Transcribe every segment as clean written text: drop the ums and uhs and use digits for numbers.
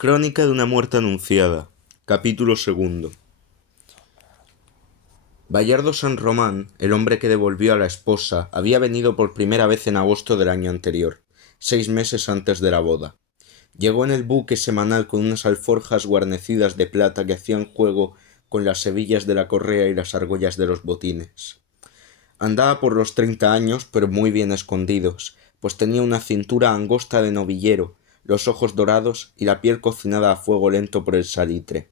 Crónica de una muerte anunciada. Capítulo 2. Bayardo San Román, el hombre que devolvió a la esposa, había venido por primera vez en agosto del año anterior, 6 meses antes de la boda. Llegó en el buque semanal con unas alforjas guarnecidas de plata que hacían juego con las hebillas de la correa y las argollas de los botines. Andaba por los 30 años, pero muy bien escondidos, pues tenía una cintura angosta de novillero, los ojos dorados y la piel cocinada a fuego lento por el salitre.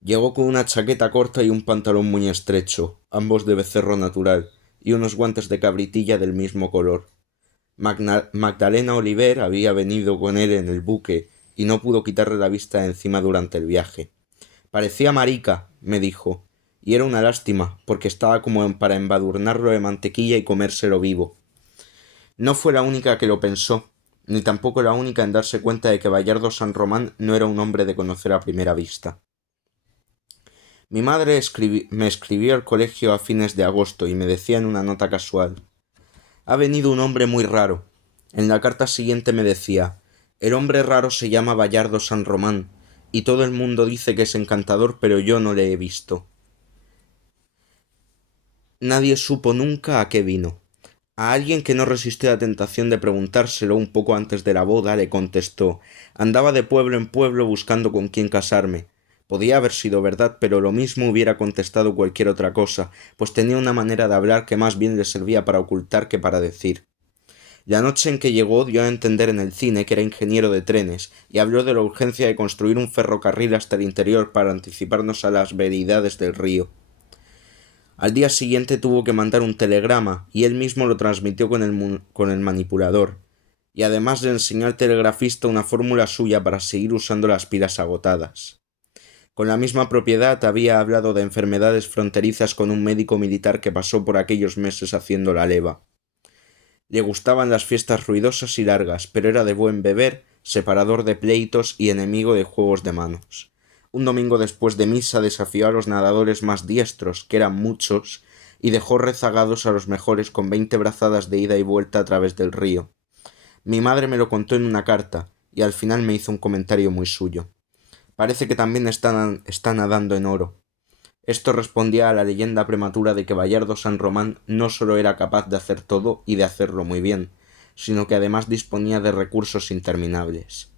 Llegó con una chaqueta corta y un pantalón muy estrecho, ambos de becerro natural, y unos guantes de cabritilla del mismo color. Magdalena Oliver había venido con él en el buque, y no pudo quitarle la vista de encima durante el viaje. Parecía marica, me dijo, y era una lástima, porque estaba como para embadurnarlo de mantequilla y comérselo vivo. No fue la única que lo pensó, ni tampoco la única en darse cuenta de que Bayardo San Román no era un hombre de conocer a primera vista. Mi madre me escribió al colegio a fines de agosto y me decía en una nota casual: «Ha venido un hombre muy raro». En la carta siguiente me decía: «El hombre raro se llama Bayardo San Román, y todo el mundo dice que es encantador, pero yo no le he visto». Nadie supo nunca a qué vino. A alguien que no resistió la tentación de preguntárselo un poco antes de la boda le contestó: «Andaba de pueblo en pueblo buscando con quién casarme». Podía haber sido verdad, pero lo mismo hubiera contestado cualquier otra cosa, pues tenía una manera de hablar que más bien le servía para ocultar que para decir. La noche en que llegó dio a entender en el cine que era ingeniero de trenes, y habló de la urgencia de construir un ferrocarril hasta el interior para anticiparnos a las veredades del río. Al día siguiente tuvo que mandar un telegrama, y él mismo lo transmitió con el manipulador, y además le enseñó al telegrafista una fórmula suya para seguir usando las pilas agotadas. Con la misma propiedad había hablado de enfermedades fronterizas con un médico militar que pasó por aquellos meses haciendo la leva. Le gustaban las fiestas ruidosas y largas, pero era de buen beber, separador de pleitos y enemigo de juegos de manos. Un domingo después de misa desafió a los nadadores más diestros, que eran muchos, y dejó rezagados a los mejores con 20 brazadas de ida y vuelta a través del río. Mi madre me lo contó en una carta, y al final me hizo un comentario muy suyo. Parece que también está nadando en oro. Esto respondía a la leyenda prematura de que Bayardo San Román no solo era capaz de hacer todo y de hacerlo muy bien, sino que además disponía de recursos interminables.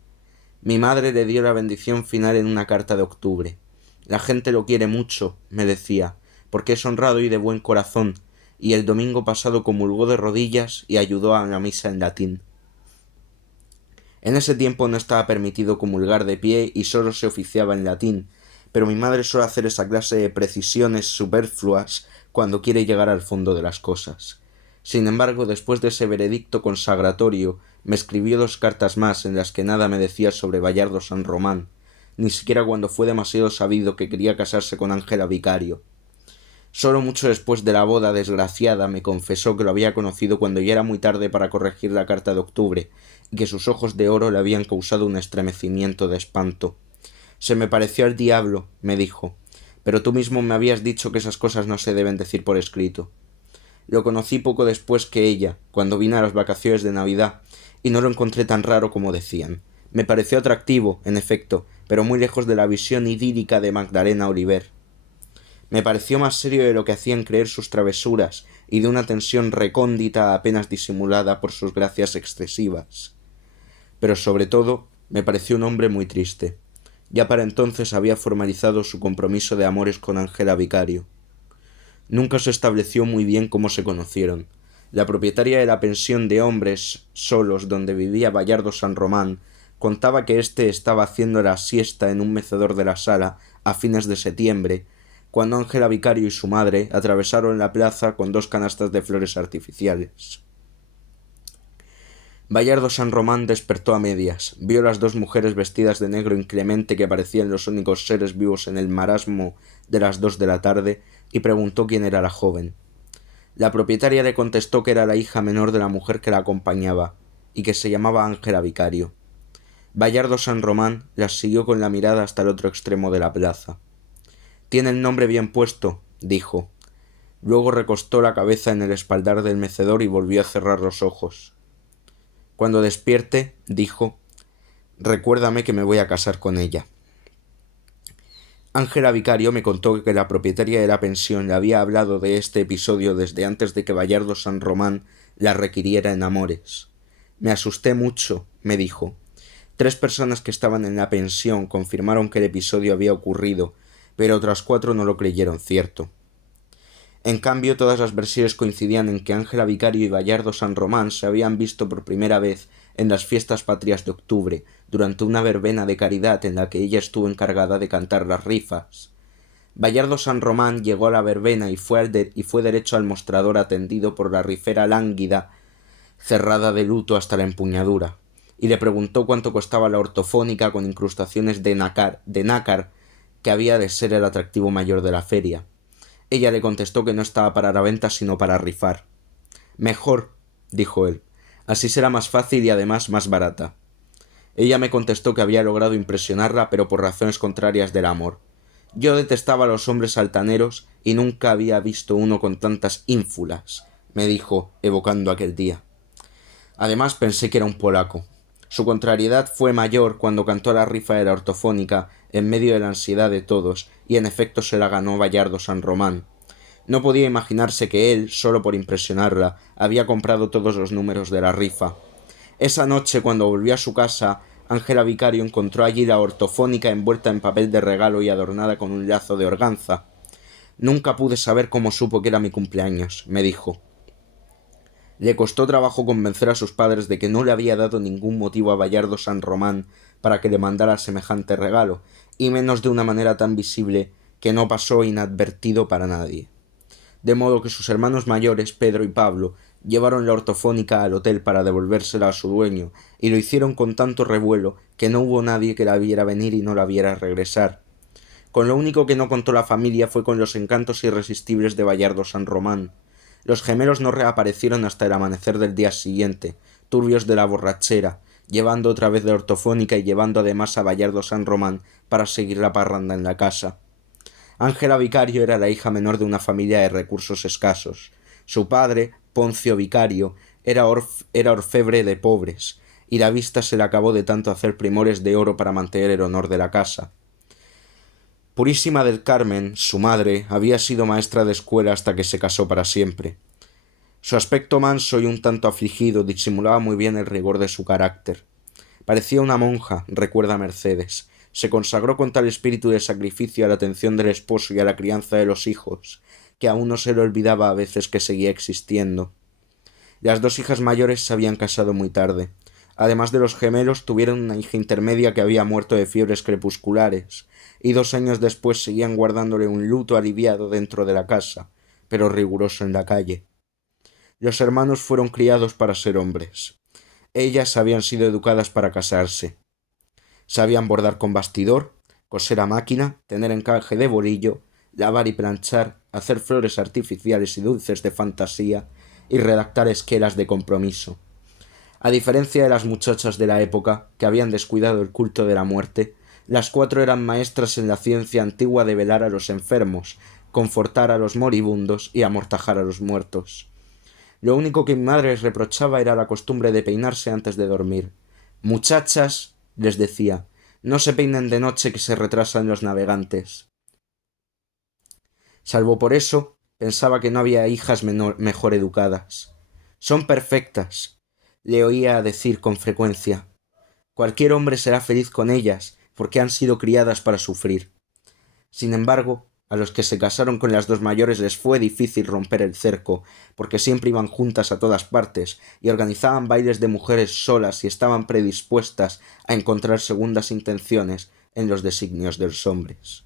Mi madre le dio la bendición final en una carta de octubre. «La gente lo quiere mucho», me decía, «porque es honrado y de buen corazón, y el domingo pasado comulgó de rodillas y ayudó a la misa en latín». En ese tiempo no estaba permitido comulgar de pie y sólo se oficiaba en latín, pero mi madre suele hacer esa clase de precisiones superfluas cuando quiere llegar al fondo de las cosas. Sin embargo, después de ese veredicto consagratorio, me escribió 2 cartas más en las que nada me decía sobre Bayardo San Román, ni siquiera cuando fue demasiado sabido que quería casarse con Ángela Vicario. Solo mucho después de la boda desgraciada me confesó que lo había conocido cuando ya era muy tarde para corregir la carta de octubre, y que sus ojos de oro le habían causado un estremecimiento de espanto. «Se me pareció al diablo», me dijo, «pero tú mismo me habías dicho que esas cosas no se deben decir por escrito». Lo conocí poco después que ella, cuando vine a las vacaciones de Navidad, y no lo encontré tan raro como decían. Me pareció atractivo, en efecto, pero muy lejos de la visión idílica de Magdalena Oliver. Me pareció más serio de lo que hacían creer sus travesuras y de una tensión recóndita apenas disimulada por sus gracias excesivas. Pero sobre todo me pareció un hombre muy triste. Ya para entonces había formalizado su compromiso de amores con Ángela Vicario. Nunca se estableció muy bien cómo se conocieron. La propietaria de la pensión de hombres solos donde vivía Bayardo San Román contaba que éste estaba haciendo la siesta en un mecedor de la sala a fines de septiembre, cuando Ángela Vicario y su madre atravesaron la plaza con 2 canastas de flores artificiales. Bayardo San Román despertó a medias, vio las 2 mujeres vestidas de negro inclemente que parecían los únicos seres vivos en el marasmo de las 2 de la tarde y preguntó quién era la joven. La propietaria le contestó que era la hija menor de la mujer que la acompañaba y que se llamaba Ángela Vicario. Bayardo San Román las siguió con la mirada hasta el otro extremo de la plaza. «Tiene el nombre bien puesto», dijo. Luego recostó la cabeza en el espaldar del mecedor y volvió a cerrar los ojos. «Cuando despierte», dijo, Recuérdame que me voy a casar con ella. Ángela Vicario me contó que la propietaria de la pensión le había hablado de este episodio desde antes de que Bayardo San Román la requiriera en amores. Me asusté mucho, me dijo. 3 personas que estaban en la pensión confirmaron que el episodio había ocurrido, pero otras 4 no lo creyeron cierto. En cambio, todas las versiones coincidían en que Ángela Vicario y Bayardo San Román se habían visto por primera vez en las fiestas patrias de octubre, durante una verbena de caridad en la que ella estuvo encargada de cantar las rifas. Bayardo San Román llegó a la verbena y fue derecho al mostrador atendido por la rifera lánguida, cerrada de luto hasta la empuñadura, y le preguntó cuánto costaba la ortofónica con incrustaciones de nácar, que había de ser el atractivo mayor de la feria. Ella le contestó que no estaba para la venta sino para rifar. Mejor, dijo él, así será más fácil y además más barata. Ella me contestó que había logrado impresionarla, pero por razones contrarias del amor. Yo detestaba a los hombres altaneros y nunca había visto uno con tantas ínfulas, me dijo, evocando aquel día. Además pensé que era un polaco. Su contrariedad fue mayor cuando cantó la rifa de la ortofónica en medio de la ansiedad de todos, y en efecto se la ganó Bayardo San Román. No podía imaginarse que él, solo por impresionarla, había comprado todos los números de la rifa. Esa noche, cuando volvió a su casa, Ángela Vicario encontró allí la ortofónica envuelta en papel de regalo y adornada con un lazo de organza. Nunca pude saber cómo supo que era mi cumpleaños, me dijo. Le costó trabajo convencer a sus padres de que no le había dado ningún motivo a Bayardo San Román para que le mandara semejante regalo, y menos de una manera tan visible que no pasó inadvertido para nadie. De modo que sus hermanos mayores, Pedro y Pablo, llevaron la ortofónica al hotel para devolvérsela a su dueño, y lo hicieron con tanto revuelo que no hubo nadie que la viera venir y no la viera regresar. Con lo único que no contó la familia fue con los encantos irresistibles de Bayardo San Román. Los gemelos no reaparecieron hasta el amanecer del día siguiente, turbios de la borrachera, llevando otra vez la ortofónica y llevando además a Bayardo San Román para seguir la parranda en la casa. Ángela Vicario era la hija menor de una familia de recursos escasos. Su padre, Poncio Vicario, era orfebre de pobres, y la vista se le acabó de tanto hacer primores de oro para mantener el honor de la casa. Purísima del Carmen, su madre, había sido maestra de escuela hasta que se casó para siempre. Su aspecto manso y un tanto afligido disimulaba muy bien el rigor de su carácter. Parecía una monja, recuerda Mercedes. Se consagró con tal espíritu de sacrificio a la atención del esposo y a la crianza de los hijos, que aún no se le olvidaba a veces que seguía existiendo. Las 2 hijas mayores se habían casado muy tarde. Además de los gemelos, tuvieron una hija intermedia que había muerto de fiebres crepusculares, y 2 años después seguían guardándole un luto aliviado dentro de la casa, pero riguroso en la calle. Los hermanos fueron criados para ser hombres. Ellas habían sido educadas para casarse. Sabían bordar con bastidor, coser a máquina, tener encaje de bolillo, lavar y planchar, hacer flores artificiales y dulces de fantasía, y redactar esquelas de compromiso. A diferencia de las muchachas de la época, que habían descuidado el culto de la muerte, las 4 eran maestras en la ciencia antigua de velar a los enfermos, confortar a los moribundos y amortajar a los muertos. Lo único que mi madre les reprochaba era la costumbre de peinarse antes de dormir. «Muchachas», les decía, «no se peinen de noche que se retrasan los navegantes». Salvo por eso, pensaba que no había hijas mejor educadas. «Son perfectas», le oía decir con frecuencia. «Cualquier hombre será feliz con ellas, porque han sido criadas para sufrir». Sin embargo, a los que se casaron con las 2 mayores les fue difícil romper el cerco, porque siempre iban juntas a todas partes y organizaban bailes de mujeres solas y estaban predispuestas a encontrar segundas intenciones en los designios de los hombres.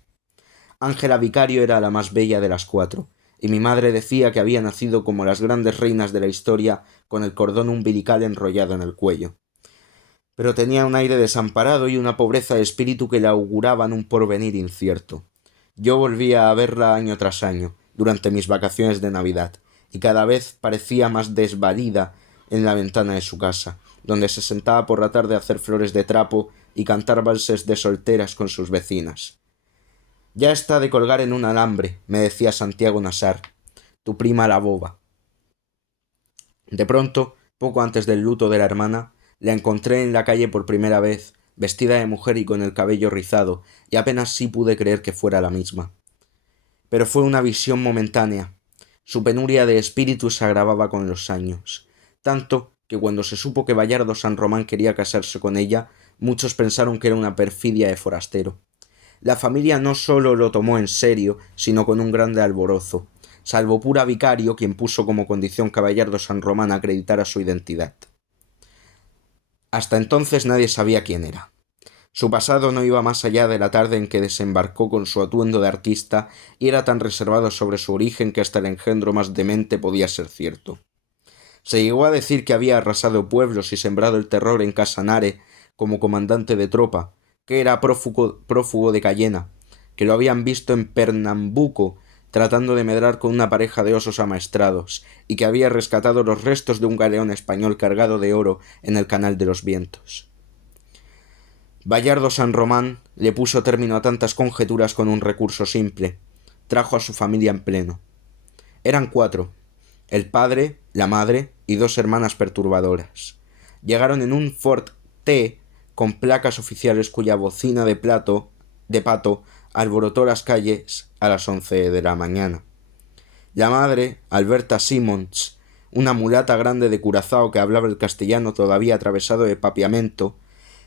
Ángela Vicario era la más bella de las 4, y mi madre decía que había nacido como las grandes reinas de la historia con el cordón umbilical enrollado en el cuello. Pero tenía un aire desamparado y una pobreza de espíritu que le auguraban un porvenir incierto. Yo volvía a verla año tras año, durante mis vacaciones de Navidad, y cada vez parecía más desvalida en la ventana de su casa, donde se sentaba por la tarde a hacer flores de trapo y cantar valses de solteras con sus vecinas. «Ya está de colgar en un alambre», me decía Santiago Nassar, «tu prima la boba». De pronto, poco antes del luto de la hermana, la encontré en la calle por primera vez, vestida de mujer y con el cabello rizado, y apenas sí pude creer que fuera la misma. Pero fue una visión momentánea. Su penuria de espíritu se agravaba con los años, tanto que cuando se supo que Bayardo San Román quería casarse con ella, muchos pensaron que era una perfidia de forastero. La familia no sólo lo tomó en serio, sino con un grande alborozo, salvo Pura Vicario, quien puso como condición que Bayardo San Román acreditara su identidad. Hasta entonces nadie sabía quién era. Su pasado no iba más allá de la tarde en que desembarcó con su atuendo de artista y era tan reservado sobre su origen que hasta el engendro más demente podía ser cierto. Se llegó a decir que había arrasado pueblos y sembrado el terror en Casanare como comandante de tropa, que era prófugo de Cayena, que lo habían visto en Pernambuco tratando de medrar con una pareja de osos amaestrados, y que había rescatado los restos de un galeón español cargado de oro en el Canal de los Vientos. Bayardo San Román le puso término a tantas conjeturas con un recurso simple. Trajo a su familia en pleno. Eran 4, el padre, la madre y 2 hermanas perturbadoras. Llegaron en un Ford T con placas oficiales cuya bocina de pato alborotó las calles a las 11 de la mañana. La madre, Alberta Simmons, una mulata grande de Curazao que hablaba el castellano todavía atravesado de papiamento,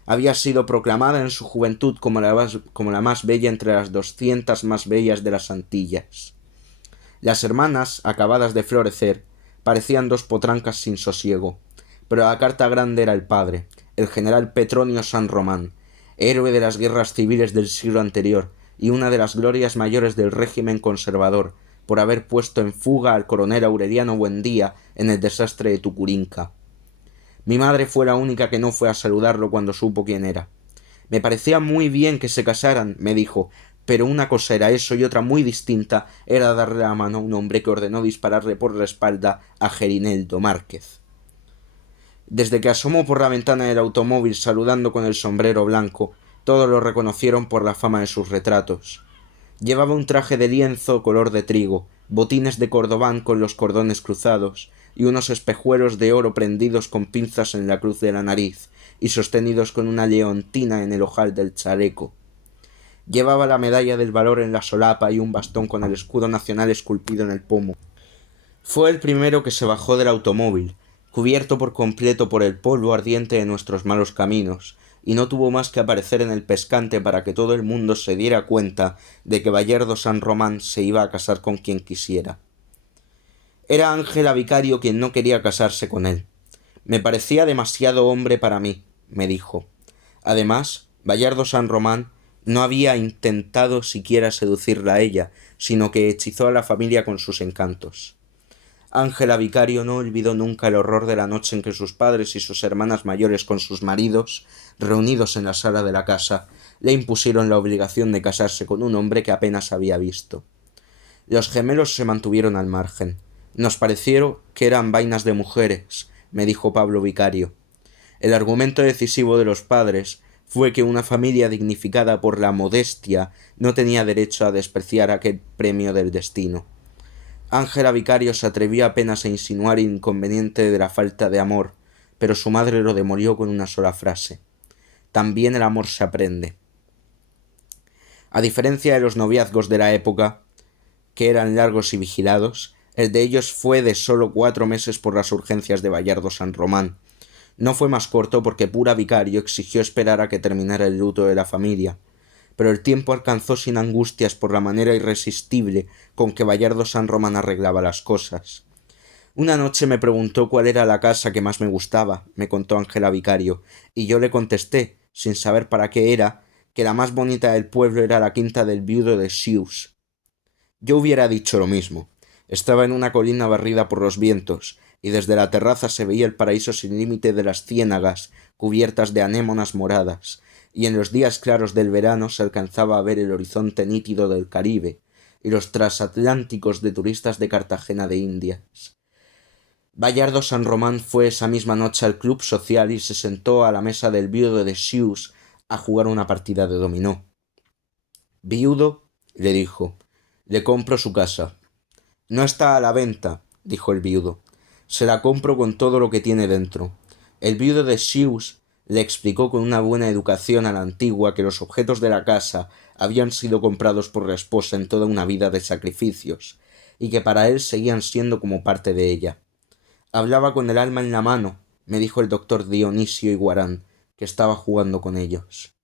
había sido proclamada en su juventud como la más bella entre las 200 más bellas de las Antillas. Las hermanas, acabadas de florecer, parecían 2 potrancas sin sosiego, pero la carta grande era el padre, el general Petronio San Román, héroe de las guerras civiles del siglo anterior y una de las glorias mayores del régimen conservador, por haber puesto en fuga al coronel Aureliano Buendía en el desastre de Tucurinca. Mi madre fue la única que no fue a saludarlo cuando supo quién era. Me parecía muy bien que se casaran, me dijo, pero una cosa era eso y otra muy distinta era darle la mano a un hombre que ordenó dispararle por la espalda a Gerineldo Márquez. Desde que asomó por la ventana del automóvil saludando con el sombrero blanco, todos lo reconocieron por la fama de sus retratos. Llevaba un traje de lienzo color de trigo, botines de cordobán con los cordones cruzados, y unos espejuelos de oro prendidos con pinzas en la cruz de la nariz y sostenidos con una leontina en el ojal del chaleco. Llevaba la medalla del valor en la solapa y un bastón con el escudo nacional esculpido en el pomo. Fue el primero que se bajó del automóvil, cubierto por completo por el polvo ardiente de nuestros malos caminos, y no tuvo más que aparecer en el pescante para que todo el mundo se diera cuenta de que Bayardo San Román se iba a casar con quien quisiera. Era Ángela Vicario quien no quería casarse con él. Me parecía demasiado hombre para mí, me dijo. Además, Bayardo San Román no había intentado siquiera seducirla a ella, sino que hechizó a la familia con sus encantos. Ángela Vicario no olvidó nunca el horror de la noche en que sus padres y sus hermanas mayores con sus maridos, reunidos en la sala de la casa, le impusieron la obligación de casarse con un hombre que apenas había visto. Los gemelos se mantuvieron al margen. Nos pareció que eran vainas de mujeres, me dijo Pablo Vicario. El argumento decisivo de los padres fue que una familia dignificada por la modestia no tenía derecho a despreciar aquel premio del destino. Ángela Vicario se atrevió apenas a insinuar inconveniente de la falta de amor, pero su madre lo demolió con una sola frase. También el amor se aprende. A diferencia de los noviazgos de la época, que eran largos y vigilados, el de ellos fue de solo 4 meses por las urgencias de Bayardo San Román. No fue más corto porque Pura Vicario exigió esperar a que terminara el luto de la familia, pero el tiempo alcanzó sin angustias por la manera irresistible con que Bayardo San Román arreglaba las cosas. Una noche me preguntó cuál era la casa que más me gustaba, me contó Ángela Vicario, y yo le contesté, sin saber para qué era, que la más bonita del pueblo era la quinta del viudo de Sius. Yo hubiera dicho lo mismo. Estaba en una colina barrida por los vientos, y desde la terraza se veía el paraíso sin límite de las ciénagas cubiertas de anémonas moradas, y en los días claros del verano se alcanzaba a ver el horizonte nítido del Caribe y los transatlánticos de turistas de Cartagena de Indias. Bayardo San Román fue esa misma noche al club social y se sentó a la mesa del viudo de Sius a jugar una partida de dominó. «Viudo», le dijo, «le compro su casa». «No está a la venta», dijo el viudo. «Se la compro con todo lo que tiene dentro». El viudo de Sius Le explicó con una buena educación a la antigua que los objetos de la casa habían sido comprados por la esposa en toda una vida de sacrificios, y que para él seguían siendo como parte de ella. Hablaba con el alma en la mano, me dijo el doctor Dionisio Iguarán, que estaba jugando con ellos.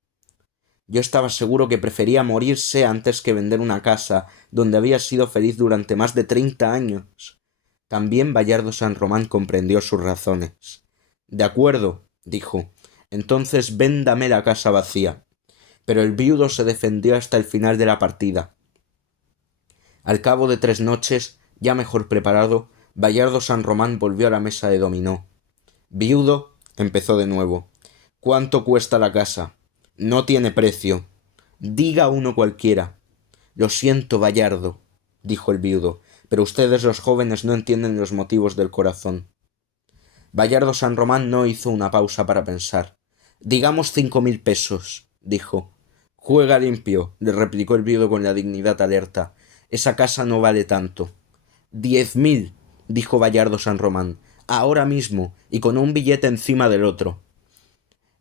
Yo estaba seguro que prefería morirse antes que vender una casa donde había sido feliz durante más de 30 años. También Bayardo San Román comprendió sus razones. De acuerdo, dijo, entonces véndame la casa vacía. Pero el viudo se defendió hasta el final de la partida. Al cabo de 3 noches, ya mejor preparado, Bayardo San Román volvió a la mesa de dominó. Viudo, empezó de nuevo. ¿Cuánto cuesta la casa? No tiene precio. Diga uno cualquiera. Lo siento, Bayardo, dijo el viudo, pero ustedes los jóvenes no entienden los motivos del corazón. Bayardo San Román no hizo una pausa para pensar. Digamos 5.000 pesos, dijo. Juega limpio, le replicó el viudo con la dignidad alerta. Esa casa no vale tanto. 10.000, dijo Bayardo San Román, ahora mismo, y con un billete encima del otro.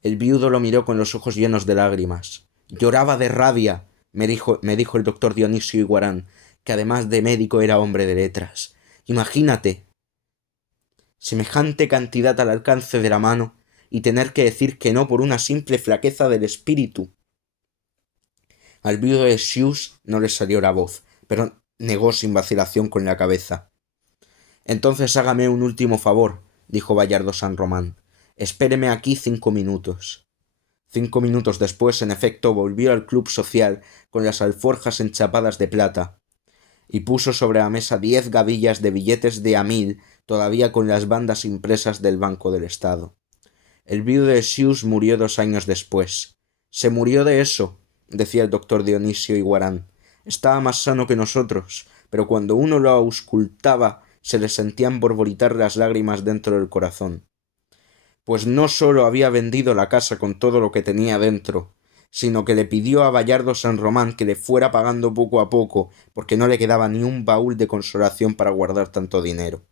El viudo lo miró con los ojos llenos de lágrimas. Lloraba de rabia, me dijo el doctor Dionisio Iguarán, que además de médico era hombre de letras. Imagínate, semejante cantidad al alcance de la mano y tener que decir que no por una simple flaqueza del espíritu. Al viudo de Sius no le salió la voz, pero negó sin vacilación con la cabeza. Entonces hágame un último favor, dijo Bayardo San Román. Espéreme aquí 5 minutos. 5 minutos después, en efecto, volvió al club social con las alforjas enchapadas de plata y puso sobre la mesa 10 gavillas de billetes de a 1.000, todavía con las bandas impresas del Banco del Estado. El viudo de Sius murió 2 años después. Se murió de eso, decía el doctor Dionisio Iguarán. Estaba más sano que nosotros, pero cuando uno lo auscultaba se le sentían borboritar las lágrimas dentro del corazón. Pues no sólo había vendido la casa con todo lo que tenía dentro, sino que le pidió a Bayardo San Román que le fuera pagando poco a poco, porque no le quedaba ni un baúl de consolación para guardar tanto dinero.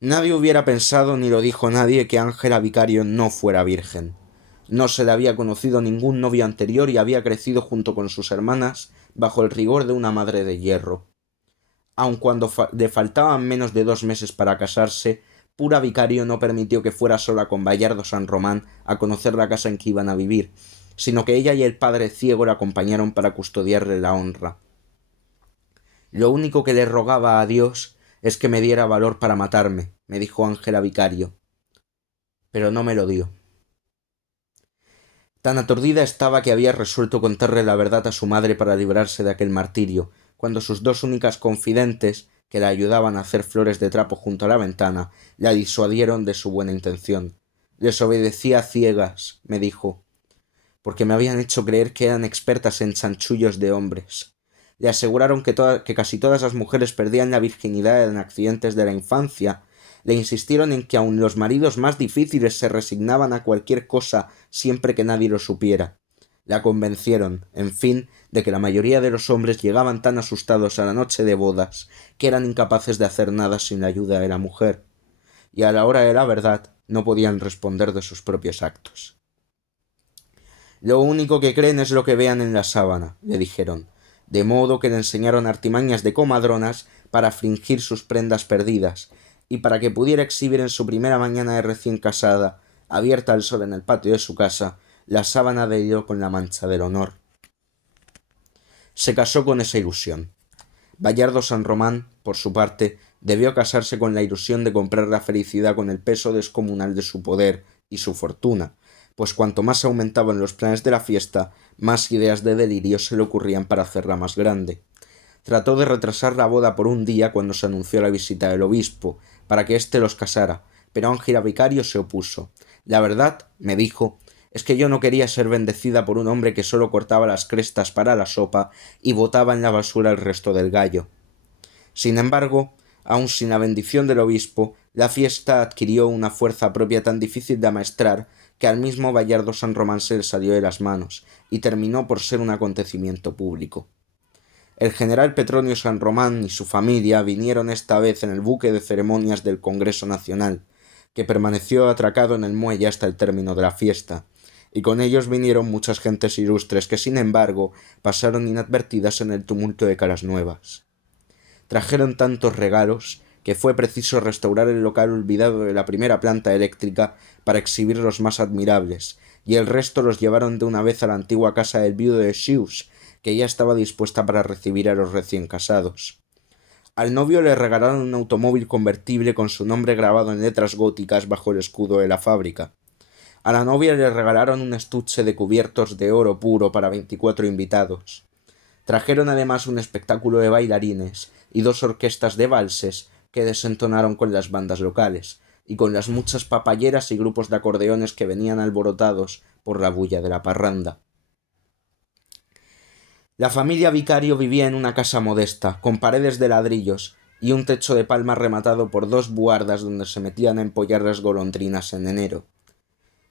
Nadie hubiera pensado, ni lo dijo nadie, que Ángela Vicario no fuera virgen. No se le había conocido ningún novio anterior y había crecido junto con sus hermanas bajo el rigor de una madre de hierro. Aun cuando le faltaban menos de 2 meses para casarse, Pura Vicario no permitió que fuera sola con Bayardo San Román a conocer la casa en que iban a vivir, sino que ella y el padre ciego la acompañaron para custodiarle la honra. Lo único que le rogaba a Dios es que me diera valor para matarme, me dijo Ángela Vicario. Pero no me lo dio. Tan aturdida estaba que había resuelto contarle la verdad a su madre para librarse de aquel martirio, cuando sus 2 únicas confidentes, que la ayudaban a hacer flores de trapo junto a la ventana, la disuadieron de su buena intención. Les obedecía a ciegas, me dijo, porque me habían hecho creer que eran expertas en chanchullos de hombres. Le aseguraron que casi todas las mujeres perdían la virginidad en accidentes de la infancia. Le insistieron en que aun los maridos más difíciles se resignaban a cualquier cosa siempre que nadie lo supiera. La convencieron, en fin, de que la mayoría de los hombres llegaban tan asustados a la noche de bodas que eran incapaces de hacer nada sin la ayuda de la mujer, y a la hora de la verdad no podían responder de sus propios actos. Lo único que creen es lo que vean en la sábana, le dijeron, de modo que le enseñaron artimañas de comadronas para fingir sus prendas perdidas, y para que pudiera exhibir en su primera mañana de recién casada, abierta al sol en el patio de su casa, la sábana de hilo con la mancha del honor. Se casó con esa ilusión. Bayardo San Román, por su parte, debió casarse con la ilusión de comprar la felicidad con el peso descomunal de su poder y su fortuna, pues cuanto más aumentaban los planes de la fiesta, más ideas de delirio se le ocurrían para hacerla más grande. Trató de retrasar la boda por un día cuando se anunció la visita del obispo, para que éste los casara, pero Ángela Vicario se opuso. La verdad, me dijo, es que yo no quería ser bendecida por un hombre que solo cortaba las crestas para la sopa y botaba en la basura el resto del gallo. Sin embargo, aun sin la bendición del obispo, la fiesta adquirió una fuerza propia tan difícil de amaestrar que al mismo Bayardo San Román se le salió de las manos y terminó por ser un acontecimiento público. El general Petronio San Román y su familia vinieron esta vez en el buque de ceremonias del Congreso Nacional, que permaneció atracado en el muelle hasta el término de la fiesta, y con ellos vinieron muchas gentes ilustres que, sin embargo, pasaron inadvertidas en el tumulto de caras nuevas. Trajeron tantos regalos que fue preciso restaurar el local olvidado de la primera planta eléctrica para exhibir los más admirables, y el resto los llevaron de una vez a la antigua casa del viudo de Shoes, que ya estaba dispuesta para recibir a los recién casados. Al novio le regalaron un automóvil convertible con su nombre grabado en letras góticas bajo el escudo de la fábrica. A la novia le regalaron un estuche de cubiertos de oro puro para 24 invitados. Trajeron además un espectáculo de bailarines y 2 orquestas de valses que desentonaron con las bandas locales y con las muchas papayeras y grupos de acordeones que venían alborotados por la bulla de la parranda. La familia Vicario vivía en una casa modesta, con paredes de ladrillos y un techo de palma rematado por 2 buhardas donde se metían a empollar las golondrinas en enero.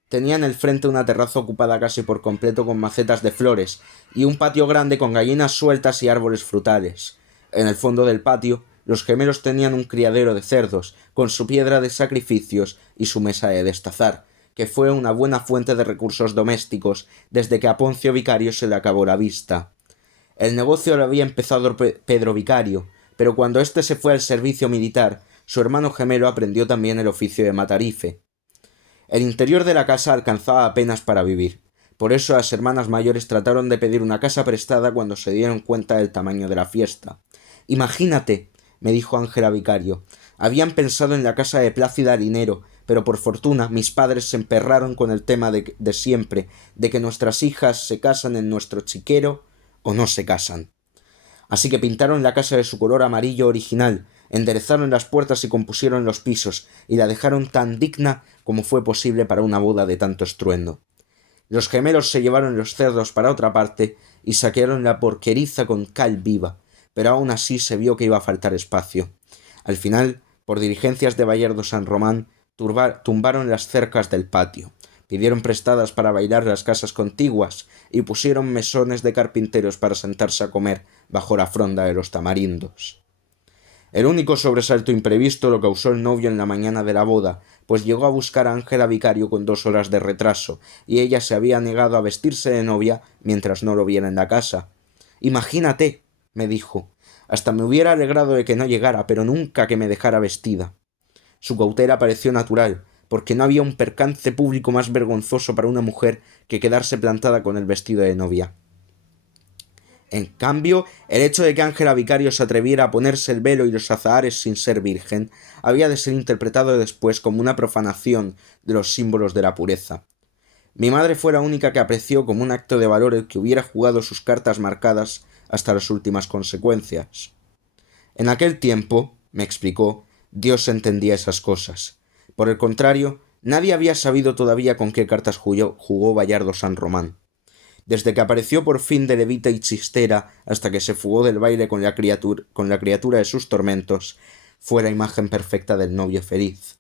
Tenía en el frente una terraza ocupada casi por completo con macetas de flores y un patio grande con gallinas sueltas y árboles frutales. En el fondo del patio, los gemelos tenían un criadero de cerdos, con su piedra de sacrificios y su mesa de destazar, que fue una buena fuente de recursos domésticos desde que a Poncio Vicario se le acabó la vista. El negocio lo había empezado Pedro Vicario, pero cuando éste se fue al servicio militar, su hermano gemelo aprendió también el oficio de matarife. El interior de la casa alcanzaba apenas para vivir. Por eso las hermanas mayores trataron de pedir una casa prestada cuando se dieron cuenta del tamaño de la fiesta. «Imagínate», me dijo Ángela Vicario, «habían pensado en la casa de Plácida Linero, pero por fortuna mis padres se emperraron con el tema de siempre, de que nuestras hijas se casan en nuestro chiquero o no se casan. Así que pintaron la casa de su color amarillo original, enderezaron las puertas y compusieron los pisos, y la dejaron tan digna como fue posible para una boda de tanto estruendo. Los gemelos se llevaron los cerdos para otra parte y saquearon la porqueriza con cal viva, pero aún así se vio que iba a faltar espacio. Al final, por diligencias de Bayardo San Román, tumbaron las cercas del patio, pidieron prestadas para bailar las casas contiguas y pusieron mesones de carpinteros para sentarse a comer bajo la fronda de los tamarindos. El único sobresalto imprevisto lo causó el novio en la mañana de la boda, pues llegó a buscar a Ángela Vicario con 2 horas de retraso, y ella se había negado a vestirse de novia mientras no lo viera en la casa. «Imagínate», me dijo, «hasta me hubiera alegrado de que no llegara, pero nunca que me dejara vestida». Su cautela pareció natural, porque no había un percance público más vergonzoso para una mujer que quedarse plantada con el vestido de novia. En cambio, el hecho de que Ángela Vicario se atreviera a ponerse el velo y los azahares sin ser virgen había de ser interpretado después como una profanación de los símbolos de la pureza. Mi madre fue la única que apreció como un acto de valor el que hubiera jugado sus cartas marcadas hasta las últimas consecuencias. En aquel tiempo, me explicó, Dios entendía esas cosas. Por el contrario, nadie había sabido todavía con qué cartas jugó Bayardo San Román. Desde que apareció por fin de levita y chistera hasta que se fugó del baile con la criatura de sus tormentos, fue la imagen perfecta del novio feliz.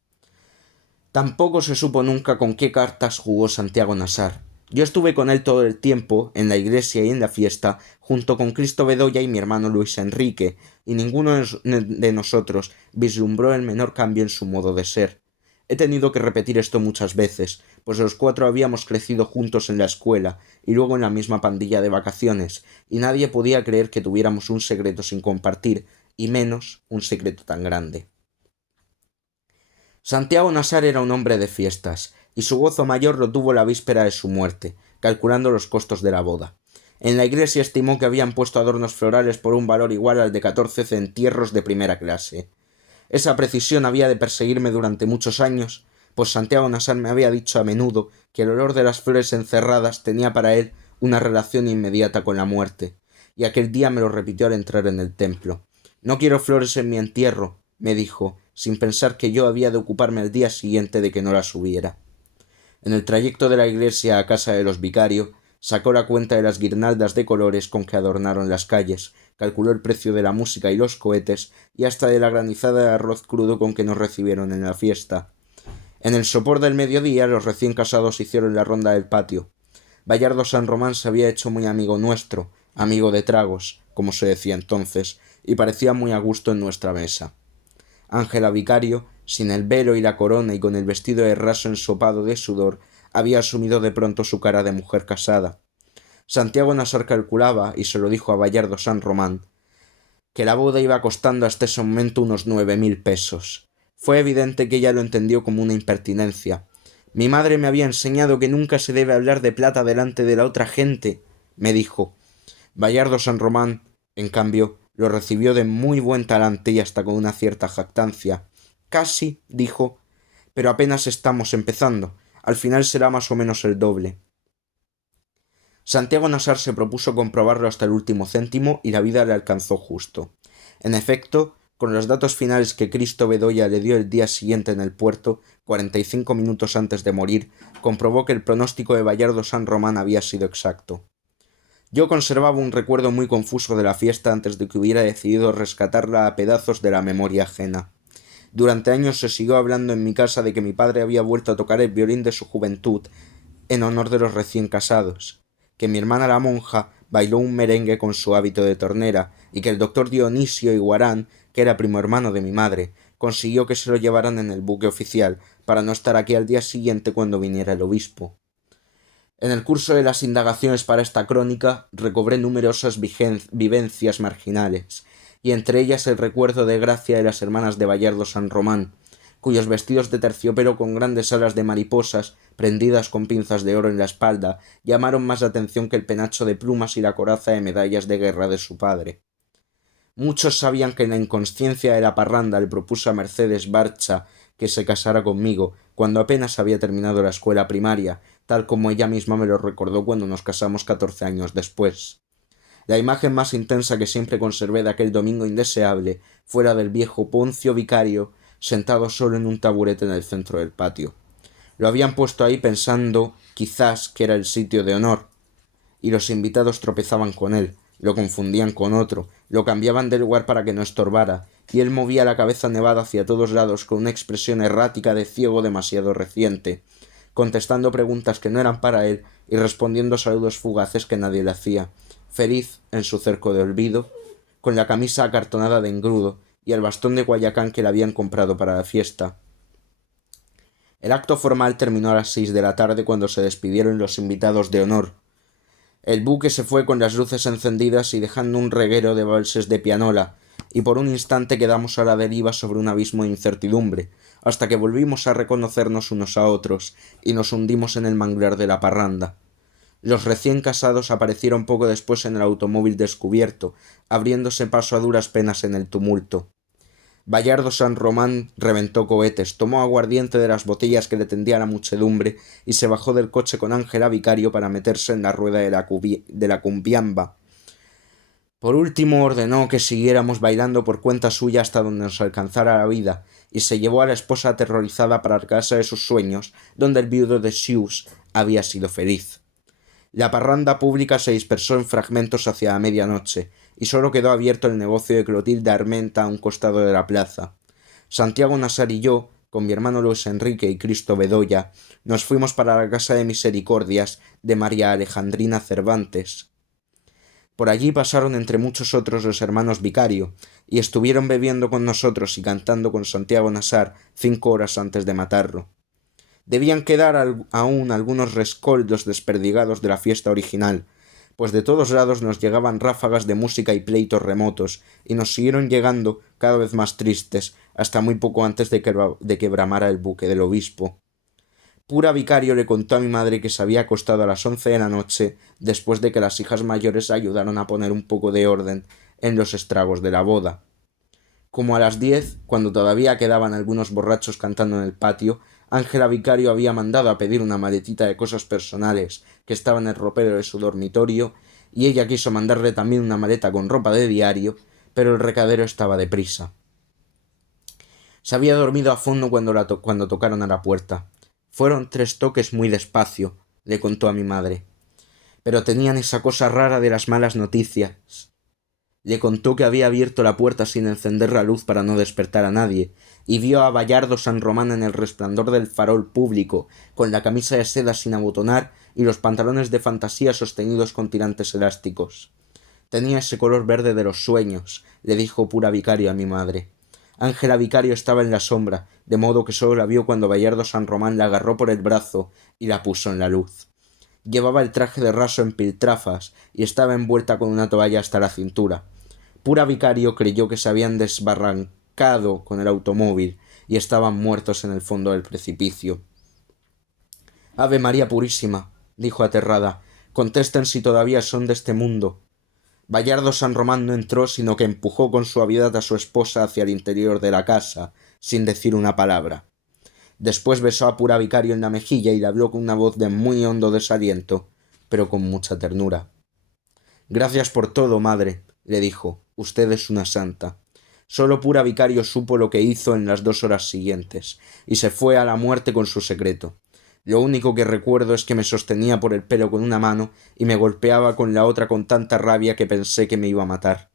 Tampoco se supo nunca con qué cartas jugó Santiago Nassar. Yo estuve con él todo el tiempo, en la iglesia y en la fiesta, junto con Cristo Bedoya y mi hermano Luis Enrique, y ninguno de nosotros vislumbró el menor cambio en su modo de ser. He tenido que repetir esto muchas veces, pues los 4 habíamos crecido juntos en la escuela y luego en la misma pandilla de vacaciones, y nadie podía creer que tuviéramos un secreto sin compartir, y menos un secreto tan grande. Santiago Nassar era un hombre de fiestas, y su gozo mayor lo tuvo la víspera de su muerte, calculando los costos de la boda. En la iglesia estimó que habían puesto adornos florales por un valor igual al de 14 centierros de primera clase. Esa precisión había de perseguirme durante muchos años, pues Santiago Nassar me había dicho a menudo que el olor de las flores encerradas tenía para él una relación inmediata con la muerte, y aquel día me lo repitió al entrar en el templo. «No quiero flores en mi entierro», me dijo, sin pensar que yo había de ocuparme al día siguiente de que no las hubiera. En el trayecto de la iglesia a casa de los Vicario, sacó la cuenta de las guirnaldas de colores con que adornaron las calles, calculó el precio de la música y los cohetes, y hasta de la granizada de arroz crudo con que nos recibieron en la fiesta. En el sopor del mediodía, los recién casados hicieron la ronda del patio. Bayardo San Román se había hecho muy amigo nuestro, amigo de tragos, como se decía entonces, y parecía muy a gusto en nuestra mesa. Ángela Vicario, sin el velo y la corona y con el vestido de raso ensopado de sudor, había asumido de pronto su cara de mujer casada. Santiago Nassar calculaba, y se lo dijo a Bayardo San Román, que la boda iba costando hasta ese momento unos 9.000 pesos. Fue evidente que ella lo entendió como una impertinencia. Mi madre me había enseñado que nunca se debe hablar de plata delante de la otra gente, me dijo. Bayardo San Román, en cambio, lo recibió de muy buen talante y hasta con una cierta jactancia. Casi, dijo, pero apenas estamos empezando. Al final será más o menos el doble. Santiago Nassar se propuso comprobarlo hasta el último céntimo y la vida le alcanzó justo. En efecto, con los datos finales que Cristo Bedoya le dio el día siguiente en el puerto, 45 minutos antes de morir, comprobó que el pronóstico de Bayardo San Román había sido exacto. Yo conservaba un recuerdo muy confuso de la fiesta antes de que hubiera decidido rescatarla a pedazos de la memoria ajena. Durante años se siguió hablando en mi casa de que mi padre había vuelto a tocar el violín de su juventud en honor de los recién casados, que mi hermana la monja bailó un merengue con su hábito de tornera y que el doctor Dionisio Iguarán, que era primo hermano de mi madre, consiguió que se lo llevaran en el buque oficial para no estar aquí al día siguiente cuando viniera el obispo. En el curso de las indagaciones para esta crónica recobré numerosas vivencias marginales, y entre ellas el recuerdo de gracia de las hermanas de Bayardo San Román, cuyos vestidos de terciopelo con grandes alas de mariposas, prendidas con pinzas de oro en la espalda, llamaron más la atención que el penacho de plumas y la coraza de medallas de guerra de su padre. Muchos sabían que en la inconsciencia de la parranda le propuso a Mercedes Barcha que se casara conmigo, cuando apenas había terminado la escuela primaria, tal como ella misma me lo recordó cuando nos casamos 14 años después. La imagen más intensa que siempre conservé de aquel domingo indeseable fue la del viejo Poncio Vicario, sentado solo en un taburete en el centro del patio. Lo habían puesto ahí pensando, quizás, que era el sitio de honor, y los invitados tropezaban con él, lo confundían con otro, lo cambiaban de lugar para que no estorbara, y él movía la cabeza nevada hacia todos lados con una expresión errática de ciego demasiado reciente, contestando preguntas que no eran para él y respondiendo saludos fugaces que nadie le hacía, feliz en su cerco de olvido, con la camisa acartonada de engrudo y el bastón de Guayacán que le habían comprado para la fiesta. El acto formal terminó a las 6 de la tarde cuando se despidieron los invitados de honor. El buque se fue con las luces encendidas y dejando un reguero de valses de pianola, y por un instante quedamos a la deriva sobre un abismo de incertidumbre, hasta que volvimos a reconocernos unos a otros y nos hundimos en el manglar de la parranda. Los recién casados aparecieron poco después en el automóvil descubierto, abriéndose paso a duras penas en el tumulto. Bayardo San Román reventó cohetes, tomó aguardiente de las botellas que le tendía la muchedumbre y se bajó del coche con Ángela Vicario para meterse en la rueda de la cumbiamba. Por último ordenó que siguiéramos bailando por cuenta suya hasta donde nos alcanzara la vida, y se llevó a la esposa aterrorizada para la casa de sus sueños, donde el viudo de Sius había sido feliz. La parranda pública se dispersó en fragmentos hacia la medianoche, y sólo quedó abierto el negocio de Clotilde Armenta a un costado de la plaza. Santiago Nassar y yo, con mi hermano Luis Enrique y Cristo Bedoya, nos fuimos para la casa de misericordias de María Alejandrina Cervantes. Por allí pasaron entre muchos otros los hermanos Vicario, y estuvieron bebiendo con nosotros y cantando con Santiago Nassar 5 horas antes de matarlo. Debían quedar aún algunos rescoldos desperdigados de la fiesta original, pues de todos lados nos llegaban ráfagas de música y pleitos remotos, y nos siguieron llegando cada vez más tristes, hasta muy poco antes de que bramara el buque del obispo. Pura Vicario le contó a mi madre que se había acostado a las 11 de la noche, después de que las hijas mayores ayudaron a poner un poco de orden en los estragos de la boda. Como a las 10, cuando todavía quedaban algunos borrachos cantando en el patio, Ángela Vicario había mandado a pedir una maletita de cosas personales que estaba en el ropero de su dormitorio, y ella quiso mandarle también una maleta con ropa de diario, pero el recadero estaba deprisa. Se había dormido a fondo cuando tocaron a la puerta. Fueron 3 toques muy despacio, le contó a mi madre. Pero tenían esa cosa rara de las malas noticias. Le contó que había abierto la puerta sin encender la luz para no despertar a nadie, y vio a Bayardo San Román en el resplandor del farol público, con la camisa de seda sin abotonar y los pantalones de fantasía sostenidos con tirantes elásticos. Tenía ese color verde de los sueños, le dijo Pura Vicario a mi madre. Ángela Vicario estaba en la sombra, de modo que solo la vio cuando Bayardo San Román la agarró por el brazo y la puso en la luz. Llevaba el traje de raso en piltrafas y estaba envuelta con una toalla hasta la cintura. Pura Vicario creyó que se habían desbarrancado con el automóvil y estaban muertos en el fondo del precipicio. Ave María Purísima, dijo aterrada, contesten si todavía son de este mundo. Bayardo San Román no entró, sino que empujó con suavidad a su esposa hacia el interior de la casa, sin decir una palabra. Después besó a Pura Vicario en la mejilla y le habló con una voz de muy hondo desaliento, pero con mucha ternura. Gracias por todo, madre, le dijo. Usted es una santa. Solo Pura Vicario supo lo que hizo en las 2 horas siguientes, y se fue a la muerte con su secreto. Lo único que recuerdo es que me sostenía por el pelo con una mano y me golpeaba con la otra con tanta rabia que pensé que me iba a matar.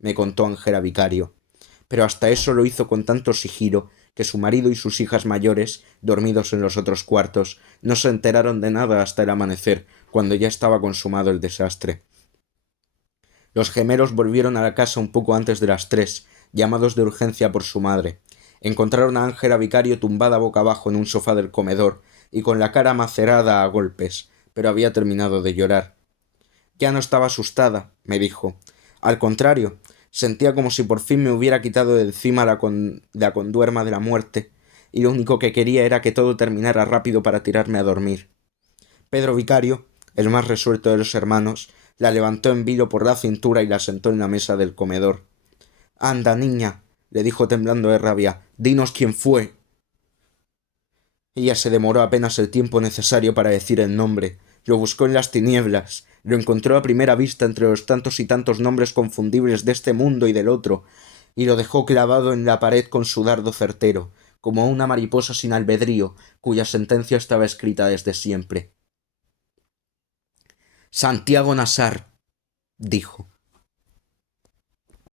Me contó Ángela Vicario. Pero hasta eso lo hizo con tanto sigilo que su marido y sus hijas mayores, dormidos en los otros cuartos, no se enteraron de nada hasta el amanecer, cuando ya estaba consumado el desastre. Los gemelos volvieron a la casa un poco antes de las 3, llamados de urgencia por su madre. Encontraron a Ángela Vicario tumbada boca abajo en un sofá del comedor y con la cara macerada a golpes, pero había terminado de llorar. Ya no estaba asustada, me dijo. Al contrario, sentía como si por fin me hubiera quitado de encima la conduerma de la muerte, y lo único que quería era que todo terminara rápido para tirarme a dormir. Pedro Vicario, el más resuelto de los hermanos, la levantó en vilo por la cintura y la sentó en la mesa del comedor. Anda, niña, le dijo temblando de rabia, dinos quién fue. Ella se demoró apenas el tiempo necesario para decir el nombre. Lo buscó en las tinieblas, lo encontró a primera vista entre los tantos y tantos nombres confundibles de este mundo y del otro, y lo dejó clavado en la pared con su dardo certero, como una mariposa sin albedrío, cuya sentencia estaba escrita desde siempre. Santiago Nassar, dijo.